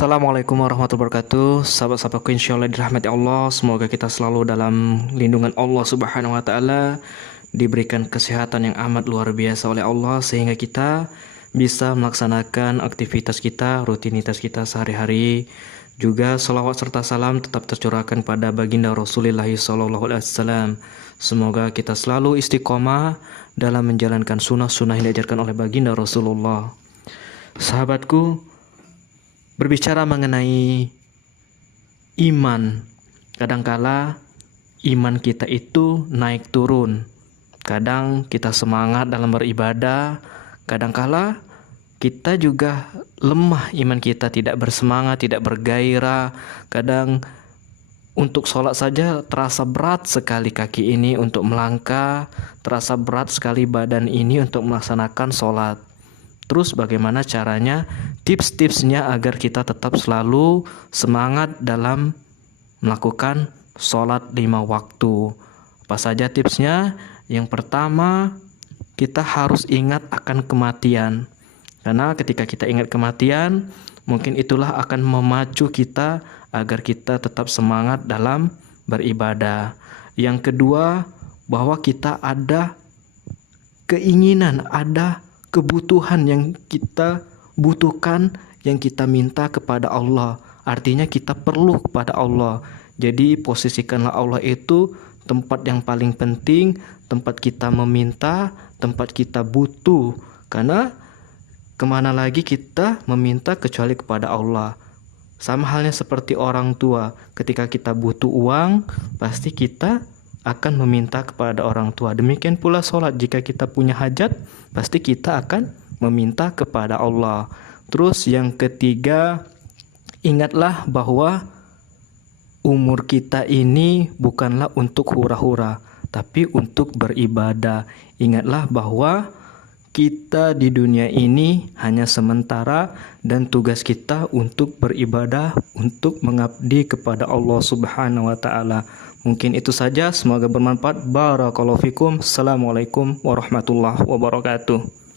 Assalamualaikum warahmatullahi wabarakatuh. Sahabat-sahabatku, insyaallah dirahmati Allah. Semoga kita selalu dalam lindungan Allah Subhanahu wa taala, diberikan kesehatan yang amat luar biasa oleh Allah sehingga kita bisa melaksanakan aktivitas kita, rutinitas kita sehari-hari. Juga salawat serta salam tetap tercurahkan pada baginda Rasulullah SAW. Semoga kita selalu istiqomah dalam menjalankan sunnah-sunnah yang diajarkan oleh baginda Rasulullah. Sahabatku, berbicara mengenai iman, kadangkala iman kita itu naik turun. Kadang kita semangat dalam beribadah, kadangkala kita juga lemah, iman kita tidak bersemangat, tidak bergairah. Kadang untuk sholat saja terasa berat sekali kaki ini untuk melangkah, terasa berat sekali badan ini untuk melaksanakan sholat. Terus bagaimana caranya, tips-tipsnya agar kita tetap selalu semangat dalam melakukan sholat 5 waktu. Apa saja tipsnya? Yang pertama, kita harus ingat akan kematian. Karena ketika kita ingat kematian, mungkin itulah akan memacu kita agar kita tetap semangat dalam beribadah. Yang kedua, bahwa kita ada keinginan, ada kebutuhan yang kita butuhkan, yang kita minta kepada Allah. Artinya kita perlu kepada Allah. Jadi posisikanlah Allah itu tempat yang paling penting, tempat kita meminta, tempat kita butuh. Karena kemana lagi kita meminta kecuali kepada Allah. Sama halnya seperti orang tua, ketika kita butuh uang, pasti kita akan meminta kepada orang tua. Demikian pula sholat, jika kita punya hajat, pasti kita akan meminta kepada Allah. Terus yang ketiga, ingatlah bahwa umur kita ini bukanlah untuk hura-hura, tapi untuk beribadah. Ingatlah bahwa kita di dunia ini hanya sementara dan tugas kita untuk beribadah, untuk mengabdi kepada Allah Subhanahu wa taala. Mungkin itu saja, semoga bermanfaat. Barakallahu fikum. Assalamualaikum warahmatullahi wabarakatuh.